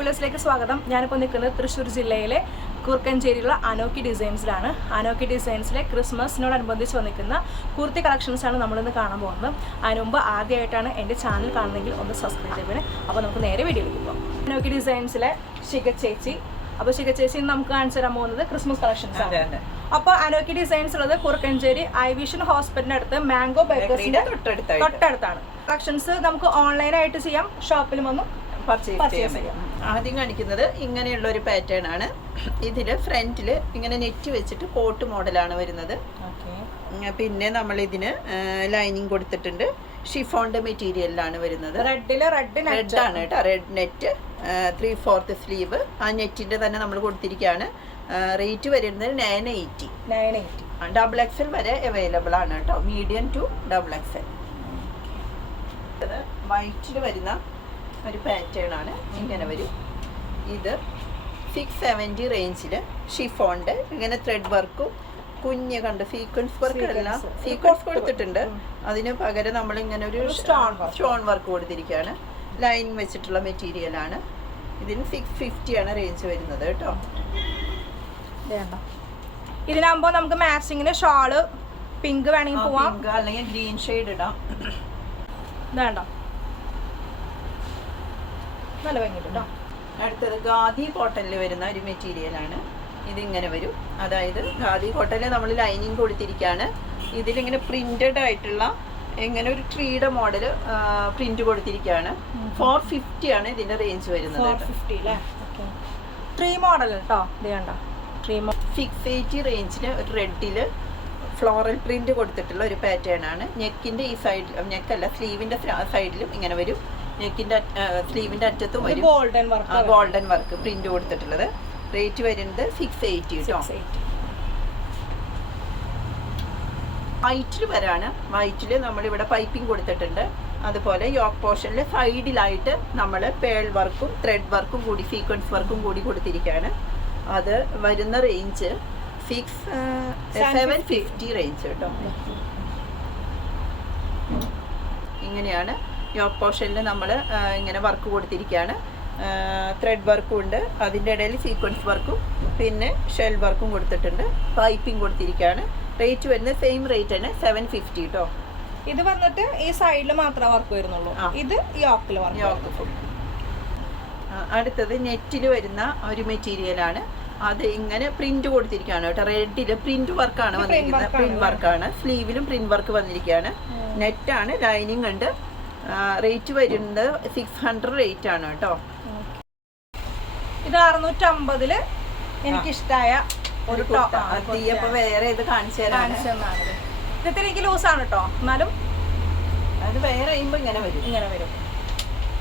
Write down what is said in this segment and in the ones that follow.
പോപ്പുലേഴ്സിലേക്ക് സ്വാഗതം. ഞാനിപ്പോൾ നിൽക്കുന്നത് തൃശ്ശൂർ ജില്ലയിലെ കൂർക്കഞ്ചേരിയിലുള്ള അനോക്കി ഡിസൈൻസിലാണ്. അനോക്കി ഡിസൈൻസിലെ ക്രിസ്മസിനോടനുബന്ധിച്ച് വന്നിരിക്കുന്ന കുർത്തി കളക്ഷൻസാണ് നമ്മളിന്ന് കാണാൻ പോകുന്നത്. അതിന് മുമ്പ് ആദ്യമായിട്ടാണ് എൻ്റെ ചാനൽ കാണുന്നതെങ്കിൽ ഒന്ന് സബ്സ്ക്രൈബ് ചെയ്യണേ. അപ്പോൾ നമുക്ക് നേരെ വീഡിയോയിലേക്ക് പോകാം. അനോക്കി ഡിസൈൻസിലെ ശിഖ ചേച്ചി. അപ്പോൾ ശിഖ ചേച്ചി നമുക്ക് കാണിച്ചു തരാൻ പോകുന്നത് ക്രിസ്മസ് കളക്ഷൻസ് ആണ്. അപ്പോൾ അനോക്കി ഡിസൈൻസ് ഉള്ളത് കുർക്കഞ്ചേരി ഐ വിഷൻ ഹോസ്പിറ്റലിന്റെ അടുത്ത് മാംഗോ ബേക്കേഴ്സിന്റെ തൊട്ടടുത്താണ്. കളക്ഷൻസ് നമുക്ക് ഓൺലൈനായിട്ട് ചെയ്യാം, ഷോപ്പിലും വന്നും പർച്ചേസ് ചെയ്യാം. ആദ്യം കാണിക്കുന്നത് ഇങ്ങനെയുള്ള ഒരു പാറ്റേൺ ആണ്. ഇതില് ഫ്രണ്ടില് ഇങ്ങനെ നെറ്റ് വെച്ചിട്ട് കോട്ട് മോഡലാണ് വരുന്നത്. പിന്നെ നമ്മൾ ഇതിന് ലൈനിങ് കൊടുത്തിട്ടുണ്ട്. ഷിഫോണിന്റെ മെറ്റീരിയലിലാണ് വരുന്നത്. റെഡ് ആണ് കേട്ടോ. Red net 3/4 sleeve. ആ നെറ്റിന്റെ തന്നെ നമ്മൾ കൊടുത്തിരിക്കുകയാണ്. റേറ്റ് വരുന്നത് 980. XXL വരെ അവൈലബിൾ ആണ് കേട്ടോ. Medium to XXL. വൈറ്റിൽ വരുന്ന ഒരു പാറ്റേൺ ആണ്. ഇങ്ങനെ വരും. ഇത് 670 റേഞ്ചിൽ ഷിഫോണിന്റെ ഇങ്ങനെ ത്രെഡ് വർക്കും കുഞ്ഞ് കണ്ട് സീക്വൻസ് വർക്ക് അല്ല, സീക്വൻസ് കൊടുത്തിട്ടുണ്ട്. അതിന് പകരം നമ്മൾ ഇങ്ങനെ ഒരു സ്റ്റോൺ വർക്ക് കൊടുത്തിരിക്കുകയാണ്. ലൈൻ വെച്ചിട്ടുള്ള മെറ്റീരിയൽ ആണ്. ഇതിന് 650 ആണ് റേഞ്ച് വരുന്നത് കേട്ടോ. ഇതിനാകുമ്പോ നമുക്ക് മാച്ചിങ്ങിന് ഷാള് പിങ്ക് വേണമെങ്കിൽ പോവാം, അല്ലെങ്കിൽ ഗ്രീൻ ഷെയ്ഡ് ഇടാം. വേണ്ട നല്ല ഭംഗിട്ടോ. അടുത്തത് ഖാദി കോട്ടണിൽ വരുന്ന ഒരു മെറ്റീരിയൽ ആണ്. ഇതിങ്ങനെ വരും. അതായത് ഖാദി കോട്ടണിൽ നമ്മൾ ലൈനിങ് കൊടുത്തിരിക്കുകയാണ്. ഇതിലിങ്ങനെ പ്രിന്റഡ് ആയിട്ടുള്ള ഇങ്ങനെ ഒരു ട്രീയുടെ മോഡൽ പ്രിന്റ് കൊടുത്തിരിക്കുകയാണ്. 450 ആണ് ഇതിന്റെ റേഞ്ച് വരുന്നത്. 680 റേഞ്ചിന് ഒരു റെഡില് ഫ്ലോറൽ പ്രിന്റ് കൊടുത്തിട്ടുള്ള ഒരു പാറ്റേൺ ആണ്. നെക്കിന്റെ ഈ സൈഡിൽ, നെക്കല്ല സ്ലീവിന്റെ സൈഡിലും ഇങ്ങനെ വരും. നെക്കിന്റെ സ്ലീവിന്റെ അറ്റത്തും വരും ഗോൾഡൻ വർക്ക് പ്രിന്റ് കൊടുത്തിട്ടുള്ളത്. റേറ്റ് വരുന്നത് 680 കേട്ടോ. വൈറ്റിൽ വരാണ്. വൈറ്റിൽ നമ്മളിവിടെ പൈപ്പിംഗ് കൊടുത്തിട്ടുണ്ട്. അതുപോലെ യോക്ക് പോർഷനിൽ സൈഡിലായിട്ട് നമ്മൾ പേൾ വർക്കും ത്രെഡ് വർക്കും കൂടി സീക്വൻസ് വർക്കും കൂടി കൊടുത്തിരിക്കുകയാണ്. അത് വരുന്ന റേഞ്ച് 750 റേഞ്ച് കേട്ടോ. ഇങ്ങനെയാണ് യോക്ക് പോർഷനിൽ നമ്മൾ ഇങ്ങനെ വർക്ക് കൊടുത്തിരിക്കുകയാണ്. ത്രെഡ് വർക്കും ഉണ്ട്. അതിൻ്റെ ഇടയിൽ സീക്വൻസ് വർക്കും പിന്നെ ഷെൽ വർക്കും കൊടുത്തിട്ടുണ്ട്. പൈപ്പിംഗ് കൊടുത്തിരിക്കുകയാണ്. റേറ്റ് വരുന്നത് സെയിം റേറ്റ് തന്നെ 750 കേട്ടോ. ഇത് വന്നിട്ട് ഈ സൈഡിൽ മാത്രമേ വർക്ക് വരുന്നുള്ളൂ. ഇത് യോക്ക് ഫുൾ. അടുത്തത് നെറ്റിൽ വരുന്ന ഒരു മെറ്റീരിയലാണ്. അത് ഇങ്ങനെ പ്രിന്റ് കൊടുത്തിരിക്കുകയാണ് കേട്ടോ. റെഡില് പ്രിന്റ് വർക്കാണ് വന്നിരിക്കുന്നത്. പ്രിന്റ് വർക്കാണ്. സ്ലീവിലും പ്രിന്റ് വർക്ക് വന്നിരിക്കുകയാണ്. നെറ്റാണ്, ലൈനിങ് ഉണ്ട്. റേറ്റ് വരുന്നത് 600 റേറ്റ് ആണ് കേട്ടോ. ഇത് 650 എനിക്കിഷ്ടായ ഒരു വേറെ ഇത് കാണിച്ചു തരാണ്. ഇത് എനിക്ക് ലൂസാണ് കേട്ടോ. എന്നാലും അത് വേറെ കഴിയുമ്പോ ഇങ്ങനെ വരും.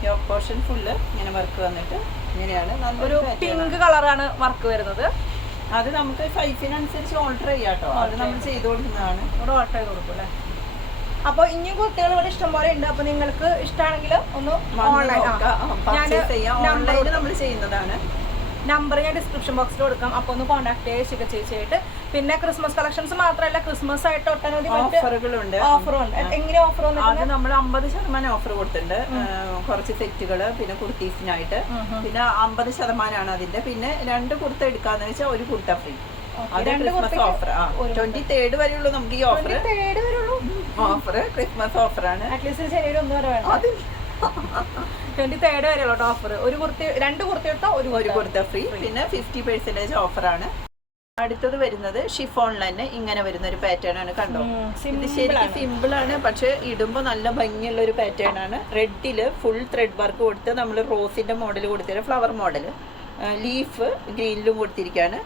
യോക്ക് പോർഷൻ ഫുള്ള് ഇങ്ങനെ വർക്ക് വന്നിട്ട് ഇങ്ങനെയാണ്. ഒരു പിങ്ക് കളറാണ് വർക്ക് വരുന്നത്. അത് നമുക്ക് സൈസിനനുസരിച്ച് ഓൾട്ടർ ചെയ്യാം കേട്ടോ. അത് നമ്മൾ ചെയ്ത് കൊടുക്കുന്നതാണ്. ഇവിടെ ഓൾട്ടർ ചെയ്ത് കൊടുക്കും അല്ലേ. അപ്പോൾ ഇനിയും കുട്ടികൾ ഇവിടെ ഇഷ്ടം പോലെ ഉണ്ട്. അപ്പോൾ നിങ്ങൾക്ക് ഇഷ്ടമാണെങ്കിൽ ഒന്ന് ഓൺലൈൻ നമ്മൾ ചെയ്യുന്നതാണ്. നമ്പർ ഞാൻ ഡിസ്ക്രിപ്ഷൻ ബോക്സിൽ കൊടുക്കാം. അപ്പോൾ ഒന്ന് കോൺടാക്ട് ചെയ്യുക ശിഖ ചേച്ചിയായിട്ട്. പിന്നെ ക്രിസ്മസ് കളക്ഷൻസ് മാത്രമല്ല, ക്രിസ്മസ് ആയിട്ട് ഒട്ടനവധി ഓഫറുകളുണ്ട്. എങ്ങനെ ഓഫർ അത് നമ്മൾ 50% ഓഫർ കൊടുത്തിട്ടുണ്ട്. കുറച്ച് സെറ്റുകൾ പിന്നെ കുർത്തീസിനായിട്ട്. പിന്നെ 50% അതിന്റെ. പിന്നെ 2 കുർത്ത എടുക്കാന്ന് വെച്ചാൽ 1 കുർത്ത ഫ്രീ. അത് ക്രിസ്മസ് ഓഫർ. 23rd വരെയുള്ളൂ നമുക്ക് ഈ ഓഫർ. ക്രിസ്മസ് ഓഫറാണ്. അറ്റ്ലീസ്റ്റ് ജനുവരി 1 വരെ വേണം. 23rd വരെയുള്ള ഓഫർ. 2 കുർത്ത എടുത്താൽ 1 കുർത്ത ഫ്രീ. പിന്നെ 50% ഓഫറാണ്. അടുത്തത് വരുന്നത് ഷിഫോണിൽ തന്നെ ഇങ്ങനെ വരുന്ന ഒരു പാറ്റേൺ ആണ്. കണ്ടോ, ഇത് ശരിക്കും സിമ്പിൾ ആണ്, പക്ഷെ ഇടുമ്പോൾ നല്ല ഭംഗിയുള്ള ഒരു പാറ്റേൺ ആണ്. റെഡില് ഫുൾ ത്രെഡ് വർക്ക് കൊടുത്ത് നമ്മൾ റോസിന്റെ മോഡൽ കൊടുത്തിട്ട് ഫ്ലവർ മോഡൽ ലീഫ് ഗ്രീനിലും കൊടുത്തിരിക്കുകയാണ്.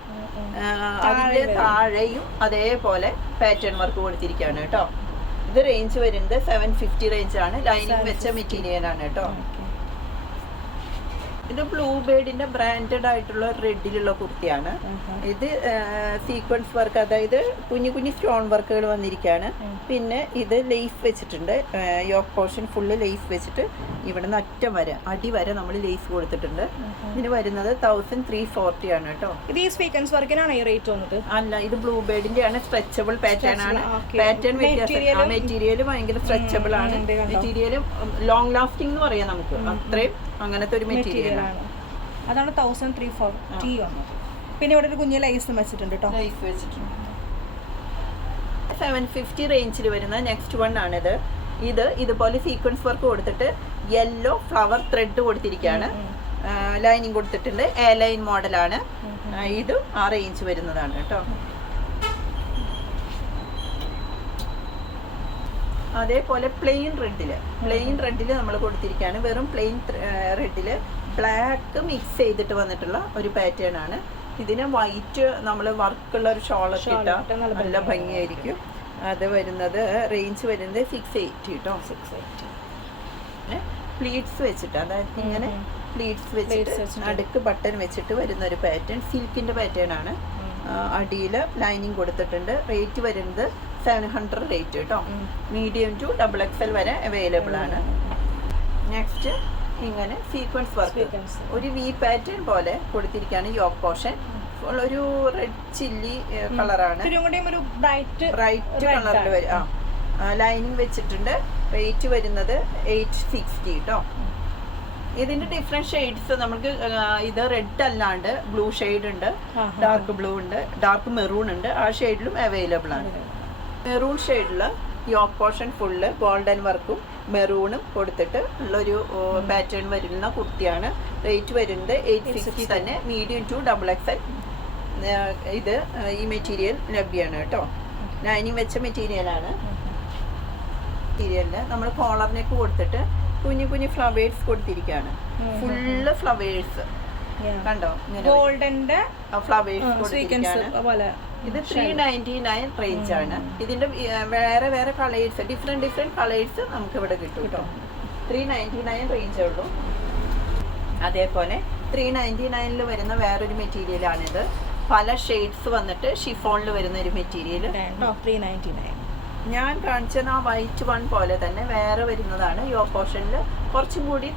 അതിന്റെ താഴെയും അതേപോലെ പാറ്റേൺ വർക്ക് കൊടുത്തിരിക്കുകയാണ് കേട്ടോ. ഇത് റേഞ്ച് വരുന്നത് 750 റേഞ്ച് ആണ്. ലൈനിങ് വെച്ച മെറ്റീരിയൽ ആണ് കേട്ടോ. ഇത് ബ്ലൂ ബേർഡിന്റെ ബ്രാൻഡഡ് ആയിട്ടുള്ള റെഡിലുള്ള കുർത്തിയാണ്. ഇത് സീക്വൻസ് വർക്ക്, അതായത് കുഞ്ഞു കുഞ്ഞു സ്റ്റോൺ വർക്കുകൾ വന്നിരിക്കുകയാണ്. പിന്നെ ഇത് ലേസ് വെച്ചിട്ടുണ്ട്. യോക്ക് പോർഷൻ ഫുള്ള് ലേസ് വെച്ചിട്ട് ഇവിടെ നിന്ന് അറ്റം വരെ അടി വരെ നമ്മൾ ലേസ് കൊടുത്തിട്ടുണ്ട്. ഇതിന് വരുന്നത് 1340 ആണ് കേട്ടോ. ഇത് ഈ സീക്വൻസ് വർക്കിനാണ് ഈ റേറ്റ് വന്നത്? അല്ല, ഇത് ബ്ലൂ ബേർഡിന്റെ ആണ്. സ്ട്രെച്ചബിൾ പാറ്റേൺ ആണ്. പാറ്റേൺ വ്യത്യാസം. മെറ്റീരിയൽ ഭയങ്കര സ്ട്രെച്ചബിൾ ആണ്. മെറ്റീരിയൽ ലോങ് ലാസ്റ്റിംഗ് എന്ന് പറയാം നമുക്ക്. അത്രയും അങ്ങനത്തെ ഒരു മെറ്റീരിയൽ ആണ്. അതാണ് 1340 വന്നത്. പിന്നെ ഇവിടെ ഒരു കുഞ്ഞ് ലൈസും വെച്ചിട്ടുണ്ട് കേട്ടോ. ലൈഫ് വെച്ചിട്ടുണ്ട്. 750 റേഞ്ചിൽ വരുന്ന നെക്സ്റ്റ് വൺ ആണിത്. ഇതുപോലെ സീക്വൻസ് വർക്ക് കൊടുത്തിട്ട് യെല്ലോ ഫ്ലവർ ത്രെഡ് കൊടുത്തിരിക്കുകയാണ്. ലൈനിങ് കൊടുത്തിട്ടുണ്ട്. എ ലൈൻ മോഡലാണ്. ഇതും ആ റേഞ്ച് വരുന്നതാണ് കേട്ടോ. അതേപോലെ പ്ലെയിൻ റെഡിൽ നമ്മൾ കൊടുത്തിരിക്കുകയാണ്. വെറും പ്ലെയിൻ റെഡിൽ ബ്ലാക്ക് മിക്സ് ചെയ്തിട്ട് വന്നിട്ടുള്ള ഒരു പാറ്റേൺ ആണ്. ഇതിന് വൈറ്റ് നമ്മൾ വർക്കുള്ള ഒരു ഷോളൊക്കെ ഇട്ടാൽ നല്ല ഭംഗിയായിരിക്കും. അത് വരുന്നത് റേഞ്ച് വരുന്നത് 680 കേട്ടോ. 680 പ്ലീറ്റ്സ് വെച്ചിട്ട്, അതായത് ഇങ്ങനെ പ്ലീറ്റ്സ് വെച്ചിട്ട് നടുക്ക് ബട്ടൺ വെച്ചിട്ട് വരുന്ന ഒരു പാറ്റേൺ. സിൽക്കിൻ്റെ പാറ്റേൺ ആണ്. അടിയിൽ ലൈനിങ് കൊടുത്തിട്ടുണ്ട്. റേറ്റ് വരുന്നത് 700 റേറ്റ് കേട്ടോ. മീഡിയം ടു XXL വരെ അവൈലബിൾ ആണ്. നെക്സ്റ്റ് ഇങ്ങനെ സീക്വൻസ് വർക്ക് ഒരു വി പാറ്റേൺ പോലെ കൊടുത്തിരിക്കുകയാണ്. യോക്ക് പോർഷൻ ഒരു റെഡ് ചില്ലി കളറാണ്. ബ്രൈറ്റ് കളറിൽ വരും. ലൈനിങ് വെച്ചിട്ടുണ്ട്. റേറ്റ് വരുന്നത് 860 കേട്ടോ. ഇതിന്റെ ഡിഫറെന്റ് ഷെയ്ഡ്സ് നമുക്ക് ഇത് റെഡ് അല്ലാണ്ട് ബ്ലൂ ഷെയ്ഡ് ഉണ്ട്, ഡാർക്ക് ബ്ലൂ ഉണ്ട്, ഡാർക്ക് മെറൂൺ ഉണ്ട്. ആ ഷെയ്ഡിലും അവൈലബിൾ ആണ്. മെറൂൺ ഷെയ്ഡിൽ യോക്ക് പോർഷൻ ഫുള്ള് ഗോൾഡൻ വർക്കും മെറൂണും കൊടുത്തിട്ട് ഉള്ളൊരു പാറ്റേൺ വരുന്ന കുർത്തിയാണ്. റേറ്റ് വരുന്നത് 860 തന്നെ. മീഡിയം ടു XXL ഇത് ഈ മെറ്റീരിയൽ ലഭ്യമാണ് കേട്ടോ. ലൈനിങ് വെച്ച മെറ്റീരിയലാണ്. മെറ്റീരിയലിന് നമ്മൾ കോളർ നെക്ക് കൊടുത്തിട്ട് കുഞ്ഞു കുഞ്ഞു ഫ്ലവേഴ്സ് കൊടുത്തിരിക്കുകയാണ്. ഫുള്ള് ഫ്ലവേഴ്സ് കണ്ടോ, ഗോൾഡന്റെ ഫ്ലവേഴ്സ് കൊടുത്തിരിക്കുകയാണ്. ഇത് 399 റേഞ്ച് ആണ്. ഇതിന്റെ വേറെ വേറെ കളേഴ്സ്, ഡിഫറെന്റ് കളേഴ്സ് നമുക്ക് ഇവിടെ കിട്ടും കേട്ടോ. 399 റേഞ്ചേ ഉള്ളൂ. അതേപോലെ 399 വരുന്ന വേറൊരു മെറ്റീരിയലാണിത്. പല ഷെയ്ഡ്സ് വന്നിട്ട് ഷിഫോണിൽ വരുന്ന ഒരു മെറ്റീരിയൽ. 399 ഞാൻ കാണിച്ചത് ആ വൈറ്റ് വൺ പോലെ തന്നെ വേറെ വരുന്നതാണ്. യോ പോർഷനിൽ കുറച്ചും കൂടി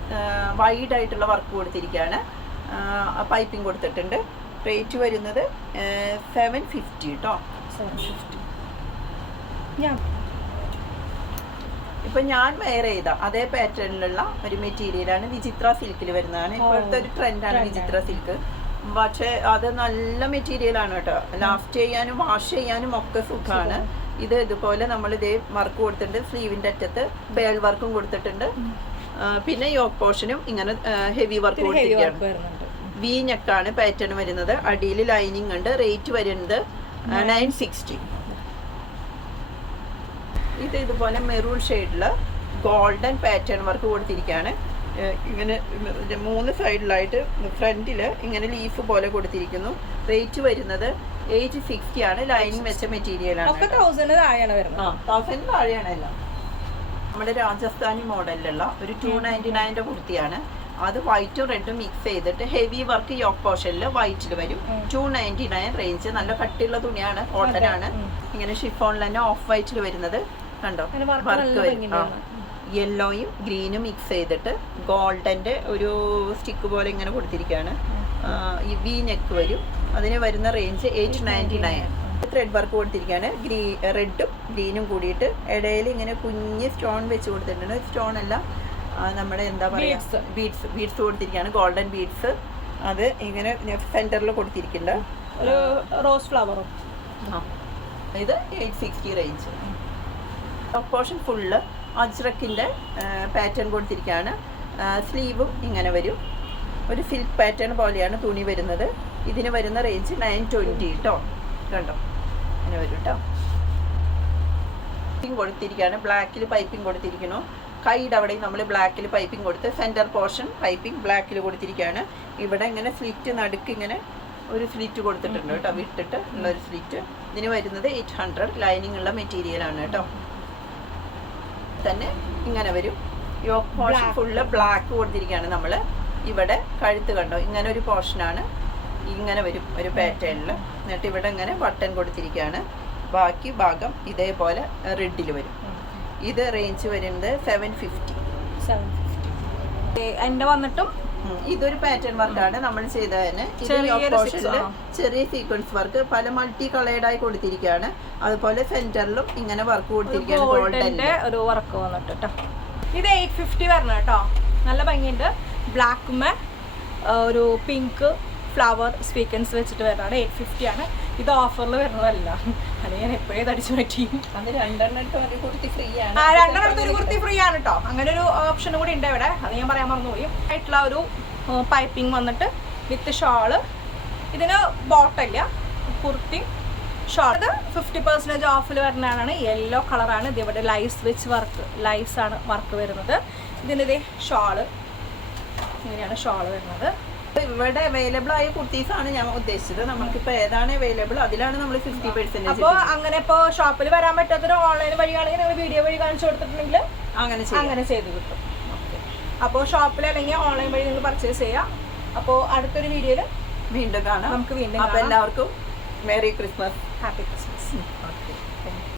വൈഡ് ആയിട്ടുള്ള വർക്ക് കൊടുത്തിരിക്കുകയാണ്. പൈപ്പിംഗ് കൊടുത്തിട്ടുണ്ട്. റേറ്റ് വരുന്നത് 750 കേട്ടോ. 750. ഇപ്പം ഞാൻ വേറെ ചെയ്ത അതേ പാറ്റേണിലുള്ള ഒരു മെറ്റീരിയലാണ്. വിചിത്ര സിൽക്കിൽ വരുന്നതാണ്. ഇപ്പോഴത്തെ ഒരു ട്രെൻഡാണ് വിചിത്ര സിൽക്ക്. പക്ഷേ അത് നല്ല മെറ്റീരിയലാണ് കേട്ടോ. ലാസ്റ്റ് ചെയ്യാനും വാഷ് ചെയ്യാനും ഒക്കെ സുഖമാണ്. ഇത് ഇതുപോലെ നമ്മൾ ഇതേ വർക്ക് കൊടുത്തിട്ടുണ്ട്. സ്ലീവിൻ്റെ അറ്റത്ത് പേൾ വർക്കും കൊടുത്തിട്ടുണ്ട്. പിന്നെ യോക്ക് പോർഷനും ഇങ്ങനെ ഹെവി വർക്ക് കൊടുത്തിരിക്കുകയാണ്. വി നെക്കാണ് പാറ്റേൺ വരുന്നത്. അടിയിൽ ലൈനിങ് ഉണ്ട്. റേറ്റ് വരുന്നത് 960. ഇത് ഇതുപോലെ മെറൂൺ ഷെയ്ഡിൽ ഗോൾഡൻ പാറ്റേൺ വർക്ക് കൊടുത്തിരിക്കുകയാണ്. ഇങ്ങനെ 3 സൈഡിലായിട്ട് ഫ്രണ്ടിൽ ഇങ്ങനെ ലീഫ് പോലെ കൊടുത്തിരിക്കുന്നു. റേറ്റ് വരുന്നത് 860 ആണ്. ലൈനിങ് വെച്ച മെറ്റീരിയലാണ്. 1000 താഴെയാണ്. എല്ലാം നമ്മുടെ രാജസ്ഥാനി മോഡലിലുള്ള ഒരു 299 കുർത്തിയാണ്. അത് വൈറ്റും റെഡും മിക്സ് ചെയ്തിട്ട് ഹെവി വർക്ക് യോക്ക് പോർഷനിൽ വൈറ്റിൽ വരും. 299 റേഞ്ച്. നല്ല കട്ടിയുള്ള തുണിയാണ്, കോട്ടൺ ആണ്. ഇങ്ങനെ ഷിഫോണിൽ തന്നെ ഓഫ് വൈറ്റിൽ വരുന്നത് കണ്ടോ. വർക്ക് വരും. യെല്ലോയും ഗ്രീനും മിക്സ് ചെയ്തിട്ട് ഗോൾഡൻ്റെ ഒരു സ്റ്റിക്ക് പോലെ ഇങ്ങനെ കൊടുത്തിരിക്കുകയാണ്. ഈ വി നെക്ക് വരും. അതിന് വരുന്ന റേഞ്ച് 899. ത്രെഡ് വർക്ക് കൊടുത്തിരിക്കുകയാണ്. റെഡും ഗ്രീനും കൂടിയിട്ട് ഇടയിൽ ഇങ്ങനെ കുഞ്ഞ് സ്റ്റോൺ വെച്ച് കൊടുത്തിട്ടുണ്ട്. സ്റ്റോൺ അല്ല, നമ്മുടെ എന്താ പറയുക, ബീഡ്സ് കൊടുത്തിരിക്കുകയാണ്. Golden beads. അത് ഇങ്ങനെ സെൻറ്ററിൽ കൊടുത്തിരിക്കുന്നുണ്ട്. ഒരു റോസ് ഫ്ലവറും. ഇത് 860 റേഞ്ച്. പോർഷൻ ഫുള്ള് അജ്രക്കിൻ്റെ പാറ്റേൺ കൊടുത്തിരിക്കുകയാണ്. സ്ലീവും ഇങ്ങനെ വരും. ഒരു സിൽക്ക് പാറ്റേൺ പോലെയാണ് തുണി വരുന്നത്. ഇതിന് വരുന്ന റേഞ്ച് 920 കേട്ടോ. കണ്ടോ, ഇങ്ങനെ വരും കേട്ടോ. പൈപ്പിംഗ് കൊടുത്തിരിക്കുകയാണ്. ബ്ലാക്കിൽ പൈപ്പിംഗ് കൊടുത്തിരിക്കുന്നു. കൈയുടെ അവിടെ നമ്മൾ ബ്ലാക്കിൽ പൈപ്പിംഗ് കൊടുത്ത് സെൻറ്റർ പോർഷൻ പൈപ്പിംഗ് ബ്ലാക്കിൽ കൊടുത്തിരിക്കുകയാണ്. ഇവിടെ ഇങ്ങനെ സ്ലിറ്റ് നടുക്ക് ഇങ്ങനെ ഒരു സ്ലിറ്റ് കൊടുത്തിട്ടുണ്ട് കേട്ടോ, വിട്ടിട്ട് ഉള്ളൊരു സ്ലിറ്റ്. ഇതിന് വരുന്നത് 800. ലൈനിങ് ഉള്ള മെറ്റീരിയലാണ് കേട്ടോ. തന്നെ ഇങ്ങനെ വരും. യോക്ക് പോർഷൻ ഫുള്ള് ബ്ലാക്ക് കൊടുത്തിരിക്കുകയാണ്. നമ്മൾ ഇവിടെ കഴുത്ത് കണ്ടോ, ഇങ്ങനെ ഒരു പോർഷനാണ്. ഇങ്ങനെ വരും ഒരു പാറ്റേണിൽ. എന്നിട്ട് ഇവിടെ ഇങ്ങനെ ബട്ടൺ കൊടുത്തിരിക്കുകയാണ്. ബാക്കി ഭാഗം ഇതേപോലെ റെഡിൽ വരും. ഇത് റേഞ്ച് വരുന്നത് 750. എൻ്റെ വന്നിട്ടും ഇതൊരു പാറ്റേൺ വർക്കാണ് നമ്മൾ ചെയ്തതിന്. ചെറിയ സീക്വൻസ് വർക്ക് പല മൾട്ടി കളേർഡായി കൊടുത്തിരിക്കുകയാണ്. അതുപോലെ സെന്ററിലും ഇങ്ങനെ വർക്ക് കൊടുത്തിരിക്കുകയാണ്. ഗോൾഡന്റെ ഒരു വർക്ക് വന്നിട്ട് കേട്ടോ. ഇത് 850 വരണം കേട്ടോ. നല്ല ഭംഗിയുണ്ട്. ബ്ലാക്കുമേ ഒരു പിങ്ക് ഫ്ലവർ സ്വീക്കൻസ് വെച്ചിട്ട് വരുന്നതാണ്. 850 ആണ്. ഇത് ഓഫറിൽ വരുന്നതല്ല, അത് ഞാൻ എപ്പോഴേ തടിച്ചു പറ്റി. അത് രണ്ടെണ്ണം ഒരു കുർത്തി ഫ്രീ ആണ്. രണ്ടെണ്ണത്തെ ഒരു കുർത്തി ഫ്രീ ആണ് കേട്ടോ. അങ്ങനെ ഒരു ഓപ്ഷനും കൂടി ഉണ്ട് ഇവിടെ, അത് ഞാൻ പറയാൻ മറന്നുപോയി. ആയിട്ടുള്ള ഒരു പൈപ്പിംഗ് വന്നിട്ട് വിത്ത് ഷോള്. ഇതിന് ബോട്ടില്ല, കുർത്തി ഷോൾ. ഇത് 50% ഓഫിൽ വരുന്നതാണ്. യെല്ലോ കളറാണ്. ഇത് ഇവിടെ ലൈസ് വെച്ച് വർക്ക്, ലൈസ് ആണ് വർക്ക് വരുന്നത്. ഇതിൻ്റെ ഇതേ ഷോള്, ഇങ്ങനെയാണ് ഷോള് വരുന്നത്. ഇവിടെ അവൈലബിൾ ആയ കുർത്തീസ് ആണ് ഞാൻ ഉദ്ദേശിച്ചത്. നമുക്കിപ്പോൾ ഏതാണ് അവൈലബിൾ അതിലാണ് നമ്മൾ 50%. അപ്പോൾ അങ്ങനെ ഇപ്പോൾ ഷോപ്പിൽ വരാൻ പറ്റാത്തൊരു ഓൺലൈൻ വഴിയാണെങ്കിൽ നിങ്ങൾ വീഡിയോ വഴി കാണിച്ചു കൊടുത്തിട്ടുണ്ടെങ്കിൽ അങ്ങനെ ചെയ്ത് കിട്ടും. അപ്പോൾ ഷോപ്പിൽ അല്ലെങ്കിൽ ഓൺലൈൻ വഴി നിങ്ങൾ പർച്ചേസ് ചെയ്യാം. അപ്പോൾ അടുത്തൊരു വീഡിയോയിൽ വീണ്ടും കാണാം. നമുക്ക് വീണ്ടും. അപ്പോൾ എല്ലാവർക്കും മെറി ക്രിസ്മസ്, ഹാപ്പി ക്രിസ്മസ്.